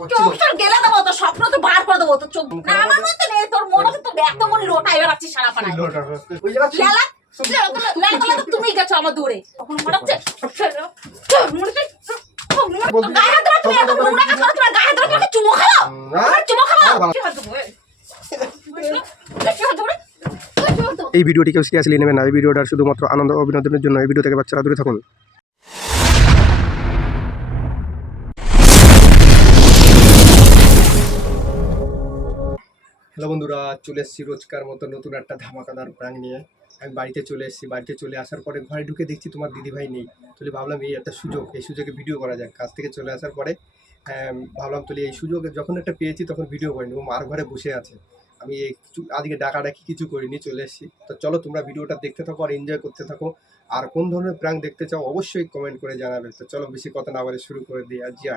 হচ্ছিল চোখটা গেলে দেবো তোর স্বপ্ন তো বার করে দেবো তোর চোখ না আমার মতো নেই তোর মনে হচ্ছে তোর এত মনে লোটা এবার আছিস সারা পাড়ায়। লোটা রস- ওই জায়গা ছিল। লেলা লেলা লেলা তো তুমি গেছো আমার দূরে। তখন মনে হচ্ছে মনে হচ্ছে বলতে- গায়ে হাত তুমি এত নোংরা কাজ করো, তোমার গায়ে হাত তুমি চুমো খাও আমার চুমো খাও আর ভালো- কি হাত দেবো, এই? ভিডিওটি কেউ সিরিয়াসলি নেবেন না। এই ভিডিওটা শুধুমাত্র আনন্দ ও বিনোদনের জন্য। এই ভিডিও থেকে বাচ্চারা দূরে থাকুন। হ্যালো বন্ধুরা, চলে এসেছি রোজকার মতো নতুন একটা ধামাকাদার প্রাং নিয়ে। আমি বাড়িতে চলে এসেছি, বাড়িতে চলে আসার পরে ঘরে ঢুকে দেখছি তোমার দিদিভাই নেই। তাহলে ভাবলাম এই একটা সুযোগ, এই সুযোগে ভিডিও করা যাক। কাজ থেকে চলে আসার পরে ভাবলাম তাহলে এই সুযোগ যখন একটা পেয়েছি তখন ভিডিও করিনি ও মার ঘরে বসে আছে। আমি এই কিছু আজকে ডাকাডাকি কিছু করিনি, চলে এসেছি। তো চলো তোমরা ভিডিওটা দেখতে থাকো আর এনজয় করতে থাকো। আর কোন ধরনের প্রাং দেখতে চাও অবশ্যই কমেন্ট করে জানাবে। তো চলো বেশি কথা না বলে শুরু করে দিই। আর যা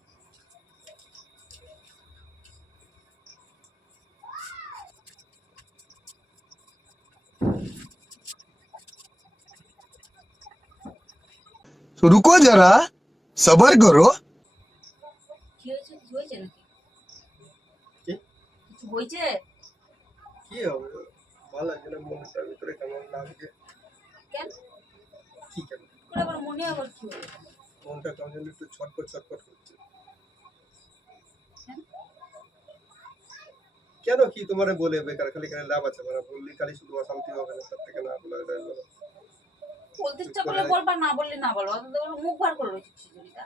तो रुको जरा सबर करो কি হয়েছে কিছু হয়েছে নাকি কি? কিছু হয়েছে কি হবে ভালো লাগছে না মনটার ভিতরে কেমন লাগছে কেন কি কেন করে আবার মনে আবার কি হলো মনটা কেমন যেন একটু ছটপট ছটপট করছে কেন? কেন কি তোমার বলে বেকার খালি খালি লাভ আছে মানে বললি খালি শুধু অশান্তি হবে না তার থেকে না বলে এটাই ভালো। বলতে ইচ্ছা করলে বলবা না বললে না মুখ ভার করে রয়েছে খিচুড়িটা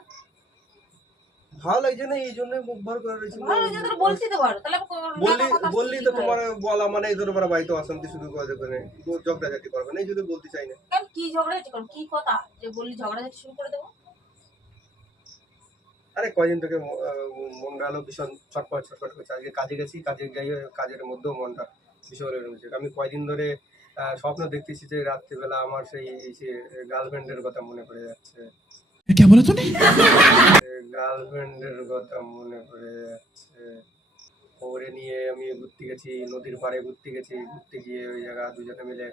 ভালো লাগছে না এই জন্যই মুখ বার করে রয়েছে। ভালো হয়েছে তোর বলতে তো পারো তাহলে বললি বললি তো তোমার বলা মানে এই ধরো বাড়িতে অশান্তি শুধু করে দেবে ঝগড়া ঝাটি করবে না এই যদি বলতে চাই না। কেন কি ঝগড়াঝাটি করো কি কথা? যে বললি ঝগড়াঝাটি শুরু করে দেবো? আরে কয়দিন থেকে ম- আহ, মনটা আলো ভীষণ ছটফট ছটফট করছে। আজকে কাজে গেছি কাজে যাই কাজের মধ্যেও মনটা ভীষণ হচ্ছে। আমি কয়দিন ধরে স্বপ্ন দেখতেছি যে রাত্রিবেলা আমার সেই গার্লফ্রেন্ডের কথা মনে পড়ে যাচ্ছে। গার্লফ্রেন্ডের কথা মনে পড়ে যাচ্ছে। ওরে নিয়ে আমি ঘুরতে গেছি নদীর পাড়ে ঘুরতে গেছি। ঘুরতে গিয়ে ওই জায়গা দুজনে মিলে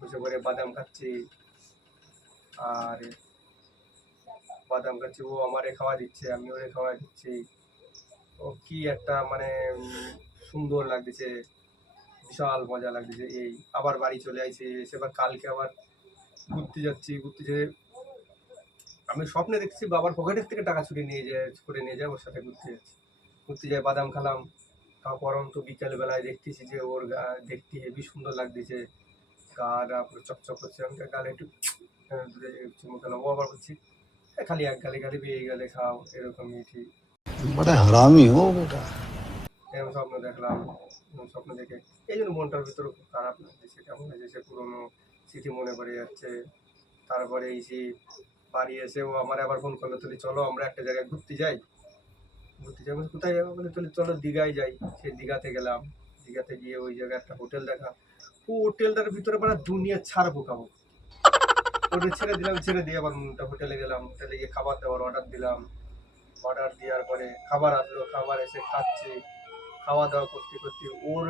বসে করে বাদাম খাচ্ছি। আর বাদাম খাচ্ছি ও আমারে খাওয়া দিচ্ছে আমি ওরে খাওয়া দিচ্ছি। ও কি একটা মানে সুন্দর লাগতেছে। বিশাল মজা লাগছে যে এই আবার বাড়ি চলে আসছি এসে বা কালকে আবার ঘুরতে যাচ্ছি, ঘুরতে যেয়ে আমি স্বপ্নে দেখছি বাবার পকেটের থেকে টাকা ছুটে নিয়ে যায় ছুটে নিয়ে যায় ওর সাথে ঘুরতে যাচ্ছি। ঘুরতে যাই বাদাম খেলাম, তারপর তো বিকেলবেলায় দেখতেছি যে ওর গা দেখতে হেবি সুন্দর লাগতেছে। গাটা পুরো চকচক করছে, আমি গালে একটু হ্যাঁ, দূরে খেলাম, ও আবার বলছি খালি এক গালে গালে বেয়ে গেলে খাও। এরকমই ঠিক। হারামি হো বেটা। এরকম স্বপ্ন দেখলাম স্বপ্ন দেখে। এই জন্য মনটার ভিতরে খুব খারাপ লাগছে কেমন হয়েছে সে পুরোনো স্মৃতি মনে পড়ে যাচ্ছে। তারপরে এই যে বাড়ি এসে ও আমার আবার ফোন করল তুলি চলো আমরা একটা জায়গায় ঘুরতে যাই। ঘুরতে যাই বলছি, কোথায় যাব? বলে তুলি চলো দীঘায় যাই। সে দীঘাতে গেলাম। দীঘাতে গিয়ে ওই জায়গায় একটা হোটেল দেখা। ও হোটেলটার ভিতরে মানে দুনিয়া ছাড় বোকাবো ওটা ছেড়ে দিলাম ছেড়ে দিয়ে আবার হোটেলে গেলাম। হোটেলে গিয়ে খাবার দাবার অর্ডার দিলাম। অর্ডার দেওয়ার পরে খাবার আসলো খাবার এসে খাচ্ছি। খাওয়া দাওয়া করতে করতে। ওর,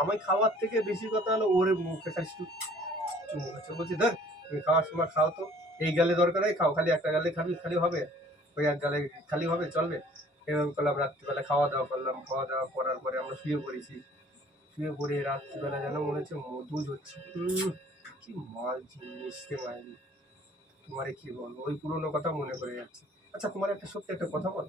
আমি খাওয়ার থেকে বেশি কথা হলো ওর মুখে শুধু চুমু খাচ্ছে বলছি ধর তুমি খাওয়ার সময় খাও তো। এই গালে দরকার হয় খাও। খালি একটা গালে খাবি, খালি হবে। ওই এক গালে খালি হবে, চলবে। এরকম করলাম, রাত্রিবেলা খাওয়া দাওয়া করলাম। খাওয়া দাওয়া করার পরে আমরা শুয়ে পড়েছি। শুয়ে পড়ে রাত্রিবেলা যেন মনে হচ্ছে মধু হচ্ছে কি মাল জিনিস রে মাইরি তোমারে কি বলব? ওই পুরোনো কথা মনে পড়ে যাচ্ছে। আচ্ছা তোমার একটা সত্যি একটা কথা বল।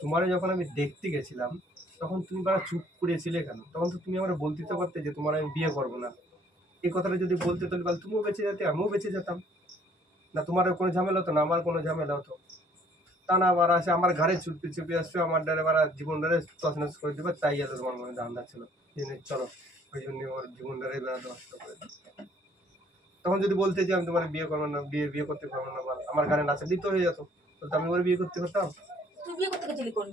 তোমারে যখন আমি দেখতে গেছিলাম তখন তুমি বারা চুপ করেছিলে কেন? তখন তো তুমি আমার বলতে তো পারতে যে তোমার আমি বিয়ে করব না। এই কথাটা যদি বলতে তাহলে বল তুমিও বেঁচে যেতে, আমিও বেঁচে যেতাম। না তোমার কোনো ঝামেলা হতো না, আমার কোনো ঝামেলা হতো। তা না আবার আসে আমার ঘরে চুপি চুপি আসছে, আমার ডারে বারা জীবন ডারে তছনছ করে দেবে, তাই এত তোমার মনে ধান্দা ছিল। চলো, ওই জন্য ওর জীবন ডারে বেড়া নষ্ট করে। তখন যদি বলতে যে আমি তোমার বিয়ে করব না, বিয়ে বিয়ে করতে পারব না আমার ঘরে নাচা দিতে হয়ে যেত তো আমি ওর বিয়ে করতে পারতাম। বিয়ে করতে গেছিলি কোন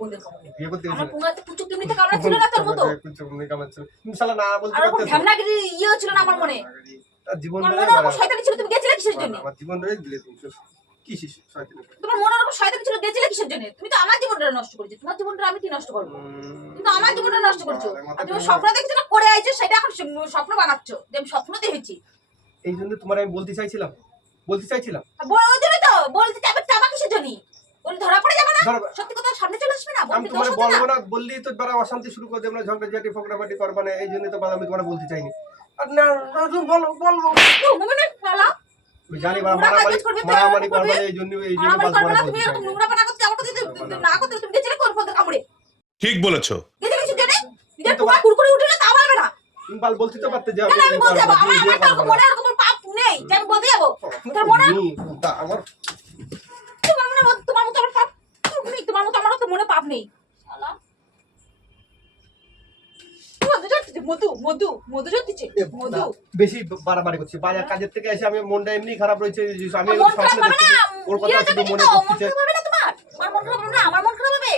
বন্ধের কামড়ে বিয়ে করতে আমার পুঙ্গাতে পুচুক এমনিতে কামড়া ছিল না তোর মতো? তুমি শালা না বলতে আর ওরকম ঢ্যামনাগিরি ইয়ে ছিল না আমার মনে? জীবন ধরে শয়তানি ছিল? তুমি গেছিলে কিসের জন্য? আমার জীবন ধরে দিলে তুমি কি শিশু? শয়তানি তোমার মনে ওরকম শয়তানি ছিল? গেছিলে কিসের জন্য? তুমি তো আমার জীবনটা নষ্ট করেছ। তোমার জীবনটা আমি কি নষ্ট করব? তুমি তো আমার জীবনটা নষ্ট করছ। তুমি স্বপ্ন দেখছ না? করে আইছো সেটা এখন স্বপ্ন বানাচ্ছো। যে আমি স্বপ্ন দেখেছি। এই জন্য তোমার আমি বলতে চাইছিলাম। বলতে চাইছিলাম। ওই তো বলতে চাবে চাবা কিসের জন্য বলে ধরা পড়ে যাবে না? সত্যি কথা সামনে চলে আসবে না আমি তোমার বলব না না বললেই তো বারা অশান্তি শুরু করে দেবো না ঝগড়া ঝাঁটি ফোকরা ফাটি করবা না এই জন্য তো বাবা আমি তোমার বলতে চাইনি। আর না না, তুমি বলো বলব। তো মনে জানি বাবা মারামারি কাজ করবে তো মারামারি করবে করবে। এই জন্য এই জন্য মারামারি বাস করবে না বলতে তুমি এরকম নোংরা পানা করতে যাব যদি না করতে তুমি গেছিলে কোন কামড়ে? ঠিক বলেছ। গেছিলে কিছু জেনে? নিজের তোমার কুরকুরে উঠলে তা বলবে না। তুমি বাল বলতে তো পারতে যাও আমি বলতে যাব আমার আমার তো মনে ওরকম পাপ নেই যে আমি বলতে যাব। তোর মনে আমার তোমার মনে তোমার মতো আমার পাপ নেই মনে পাপ নেই। মধু মধু মধু মধু মধু। বেশি বাড়াবাড়ি করছি বাজার কাজের থেকে এসে আমি মনটা এমনি খারাপ রয়েছে আমি মন খারাপ স্বপ্ন হবে দেখতেছি, না ওর কথা ইয়ে শুধু মনে তো, মন খারাপ হবে না আমার মন খারাপ হবে না আমার মন খারাপ হবে?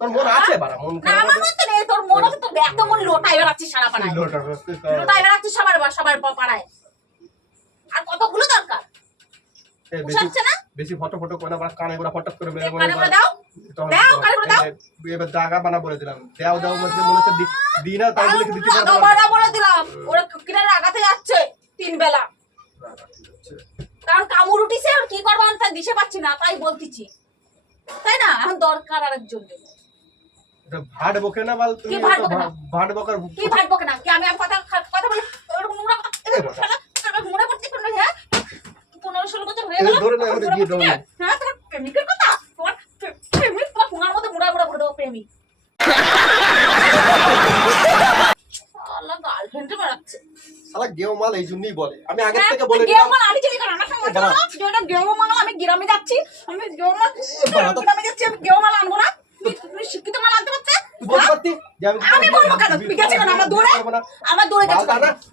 তোর মন আছে বাড়া মন খারাপ আমার মন তো নেই তোর মন আছে তো এত মন লোটাই বেড়াচ্ছিস সারা পাড়ায়। লোটা রস্তে কর। লোটাই বেড়াচ্ছিস সবার সবার পাড়ায়। আর কতগুলো দরকার? বেশি বুঝাচ্ছে না? বেশি ফটো ফটো করে কানে করে ফটো করে কানে দাও। দাও। এবার দাগা বানা বলে দিলাম। দাও দাও মধ্যে মনে হচ্ছে দি- দি না তাই বলে দিতে পারব না। আগামারা বলে দিলাম। ওরা কিনারে আগাতে যাচ্ছে তিন বেলা কারণ কামড় উঠিছে আর কি করব আমি তাই দিশে পাচ্ছি না তাই বলতেছি। তাই না? এখন দরকার আরেকজন ভাট বকে না বল তুমি? কি ভাট বকে না? কি আমি আর কথা কথা বলে? নোংরা মনে পড়ছে কোনো হ্যাঁ পনেরো ষোলো বছর হয়ে গেল ধরে না। হ্যাঁ তোমার প্রেমিকের কথা তোমার প্রে- প্রেমিক তোমার ফোনার মধ্যে মুড়া মুড়া করে দেবো প্রেমিক শালা গার্লফ্রেন্ডে বেড়াচ্ছে শালা গেও মাল এই জন্যই বলে। আমি আগে হ্যাঁ, থেকে বলে দিলাম। আমি চিনি কারণ আমার সঙ্গে দাঁড়া। বলো, যে ওটা গেওমাল আমি গ্রামে যাচ্ছি আমি। গ্রামে যাচ্ছি আমি আনব না। শিক্ষিত মাল আনতে পারতে? হ্যাঁ? আমি বলব কেন? গেছো কেন? আমার দূরে আমার দূরে গেছো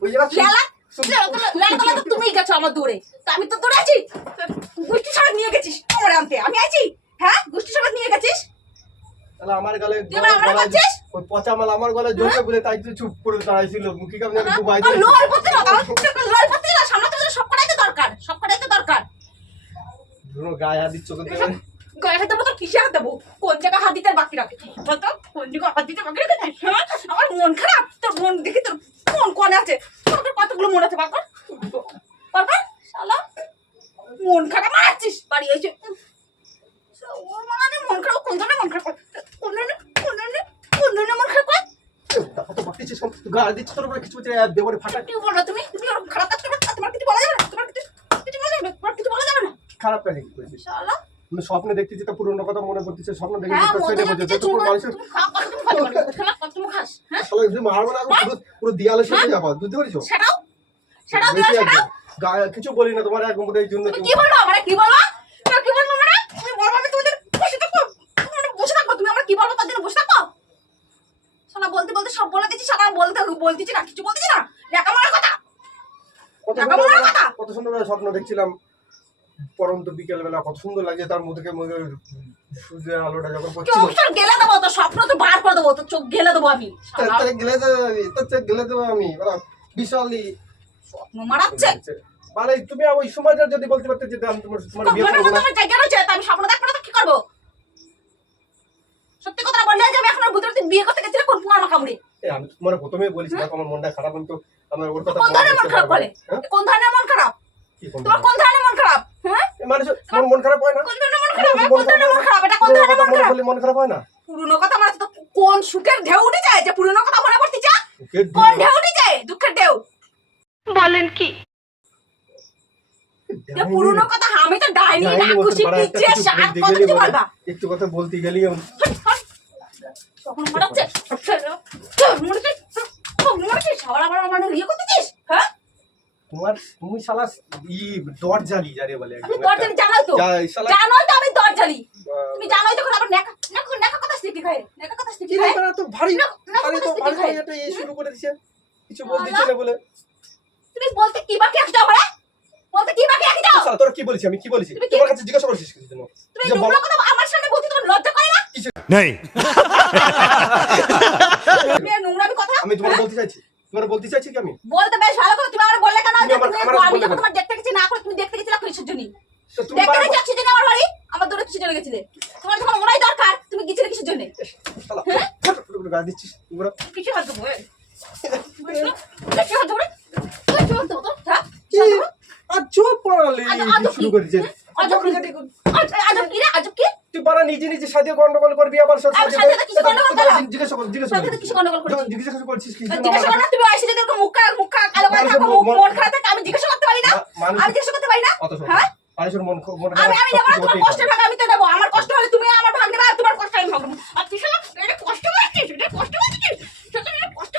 ওই জায়গা তুমি গেছো আমার দূরে আমি তো দূরে আছি। গোষ্ঠী সবাই নিয়ে গেছিস। আমার আনতে। আমি আছি হ্যাঁ? গোষ্ঠী সবাই নিয়ে গেছিস? তাহলে আমার গালে ওই পচা মাল আমার গলায় জড়িয়ে বলে তাই তুই চুপ করে দাঁড়াইছিল। মুখি আমি খুব আর লোহার পড়তে না লোহার পড়তে না সামনে তো সব কটাই তো দরকার সব কটাই তো দরকার। ধরো গায়ে হাত দিচ্ছ কিন্তু গায়ে হাত দেবো তো কিসে হাত দেবো? কোন জায়গায় হাত দিতে বাকি রাখে? বলতো কোন জায়গায় হাত দিতে বাকি রাখে? হ্যাঁ? আমার মন খারাপ তোর মন দেখি তোর মন কোন আছে? তোর কতগুলো মন আছে বাকর বাকর শালা মন খারাপ মারাচ্ছিস বাড়ি এসে। মানে মন খারাপ কোন ধরনের মন খারাপ? করে? কোন ধরনের কোন ধরনের কোন ধরনের মন খারাপ করে? তো বাকিছে সব গায়ে দিচ্ছ তোর উপরে কিছু কিছু দেবরে ফাটা। কি বলো তুমি? তুমি খারাপ কাজ করবে? তোমার কিছু বলা যাবে না? তোমার কিছু কিছু বলা যাবে না? তোমার কিছু বলা যাবে না? খারাপ কাজ করেছিস শালা। তুমি স্বপ্নে দেখতেছি তো পুরনো কথা মনে করতেছে স্বপ্ন দেখে হ্যাঁ সেটা তো পুরো তুমি খাস হ্যাঁ? শালা তুমি মারবো না পুরো পুরো দিয়ালে সেটে যাব বুঝতে পারছ? সেটাও সেটাও কিছু বলি না তোমার একদম এই জন্য কি বলব আমরা কি বলব তুমি কি বলব আমরা তুমি বলব আমি তোমাদের বসে থাকব তুমি আমরা বসে থাকব তুমি আমরা কি বলব তার জন্য বসে থাকব শোনা বলতে বলতে সব বলে দিচ্ছি সারা বলতে বলতেছি না কিছু বলতেছি না। লেখা মারার কথা। কত সুন্দর কথা? কত সুন্দর করে স্বপ্ন দেখছিলাম। পরন্ত বিকেল বেলা কত সুন্দর লাগছে তার মধ্যে সূর্যের আলোটা যখন পড়ছিল। চোখ তোর গেলে দেবো তো স্বপ্ন তো বার করে দেবো তো চোখ গেলে দেবো আমি। গেলে দেবো আমি তার তারে গেলে দেবো আমি বলা। স্বপ্ন মারাচ্ছে। মানে তুমি ওই সময়টা যদি বলতে পারতে যে আমি তোমার তোমার বিয়ে করব না। আমার জায়গা রয়েছে আমি স্বপ্ন দেখব না তো কি করব? সত্যি কথা বললে যে আমি এখন ভূতের বিয়ে করতে গেছিলে কোন পুয়ার মাখা মুড়ি এ, আমি তোমার প্রথমে বলেছি দেখো আমার মনটা খারাপ আমি তো আমার ওর কথা কোন ধরনের মন খারাপ বলে? হ্যাঁ? কোন ধরনের মন খারাপ? কি তোমার কোন ধরনের? মন খারাপ? হ্যাঁ? এ, মানুষ তোমার মন খারাপ হয় না? কোন ধরনের মন খারাপ? কোন ধরনের মন খারাপ? এটা কোন পুরোনো ধরনের কথা মন খারাপ? মন খারাপ হয় না? পুরনো কথা মানে তো? কোন সুখের ঢেউ উঠে যায় যে পুরনো কথা মনে পড়তে চা কোন ঢেউ উঠে যায় দুঃখের ঢেউ? যে ডাইনি পুরনো কথা আমি তো ডাইনি না খুশি সাত বলতে কত কিছু বলবা? একটু কথা বলতে আমি। তখন মনে ইয়ে করতেছিস হ্যাঁ? তোমার তুমি শালা ই দরজালি যারে বলে আমি দরজালি জানোই তো। যা, তো আমি দরজালি। তুমি জানোই তো আবার নেকা নেকা নেকা কথা শিখি খায় নেকা কথা শিখি কি রে খায় তারা তো ভারী না, না, তো ভারী কি একটা এই শুরু করে দিছে। কিছু বলতেছে না বলে। তুমি বলতে কি বাকি একটা বলতে কি বাকি একটা তোরা? কি বলেছি আমি কি বলেছি? তোমার কাছে জিজ্ঞাসা করছিস কিছু তুমি যে নোংরা কথা আমার সামনে তোমার লজ্জা করে না नहीं তুমি আর নোংরামি কথা? আমি তোমার বলতে চাইছি। তোমার বলতে চাইছি কি আমি? বলতে বেশ ভালো করে তুমি আমার বললে কেন? যে তুমি আমি যখন তোমার দেখতে গেছি না করে তুমি দেখতে গেছিলে কিসের জন্য দেখতে গেছি কিসের জন্য আমার বাড়ি আমার দূরে কিসের জন্য গেছিলে। তোমার যখন ওরাই দরকার তুমি গেছিলে কিসের জন্য। হ্যাঁ? গা দিচ্ছিস পুরো। কিছু হাত দেবো কিছু হাত দেবো রে? কিছু হাত দেবো তো? হ্যাঁ? আর চুপ পড়ালি শুরু করেছে আজব কি? আজব- আজব কি রে? আজব কি? তুই পারা নিজে নিজে সাথে গন্ডগোল করবি আবার সব আমি সাথে- সাথে সাথে কিছু গন্ডগোল তোরা জিজ্ঞাসা কর জিজ্ঞাসা কর কিছু গন্ডগোল করছি? জিজ্ঞাসা করছিস কি জিজ্ঞাসা করো না, তুমি আইসিলে দেখো মুখ মুখ কালো করে থাকো, মুখ- মন খারাপ থাকে, আমি জিজ্ঞাসা করতে পারি না? আমি জিজ্ঞাসা করতে পারি না? হ্যাঁ? মানুষের মন মন আমি আমি তোমার কষ্টের ভাগ আমি তো নেব। আমার কষ্ট হলে তুমি আমার ভাগ নেবে, আর তোমার কষ্ট আমি ভাগ নেব। আর তুই শালা, এটা কষ্ট? এটা কষ্ট কষ্ট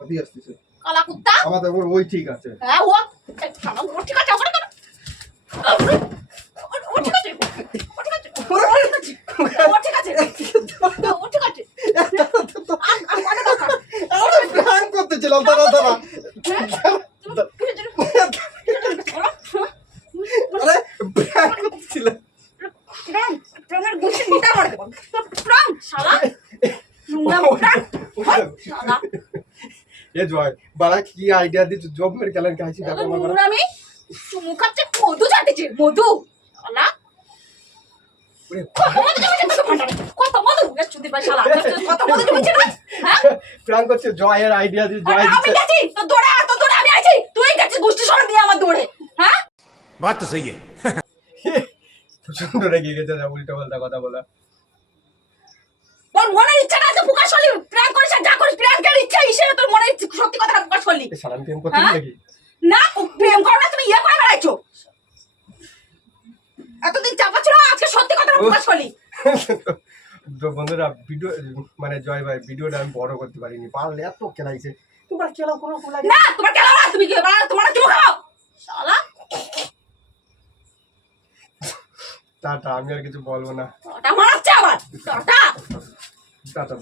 ওদিকে আসতেছে। কালা কুত্তা? আমাদের ওই ঠিক আছে। হ্যাঁ ও ঠিক আছে। ঠিক আছে। ঠিক আছে। আমরা প্ল্যান করতেছিলাম দাঁড়া দাঁড়া হ্যাঁ? আরে প্ল্যান করতেছিলাম। প্রাণ প্রাণের গুছি নিতে মারে প্রাণ শালা। আমার বাড়া। নোংরামি? চুমু খাচ্ছে মধু চাটিছে মধু শালা ওরে, না মনের ইচ্ছা না তো প্রকাশ করলি প্রাণ ইচ্ছা হিসেবে তোর মনের সত্যি কথাটা না প্রেম করো না তুমি ইয়ে করে বেড়াইছো। এতদিন চাপা ছিল আজকে সত্যি কথাটা প্রকাশ করলি। তো বন্ধুরা ভিডিও মানে জয় ভাই ভিডিওটা আমি বড় করতে পারিনি। পারলে এত খেলাইছে। তোমার খেলা কোনো না তোমার কেন না তুমি তোমার চুমো খাও শালা। টাটা আমি আর কিছু বলব না। ওটা মারাচ্ছে আবার। টাটা। টাটা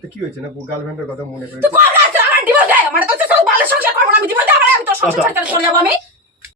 তো কি হয়েছে না গার্লফ্রেন্ডের কথা মনে করে আমার ডিভোর্স দেয় মানে তো সব ভালো সংসার করব না আমি ডিভোর্স সংসার ছেড়ে চলে যাব আমি।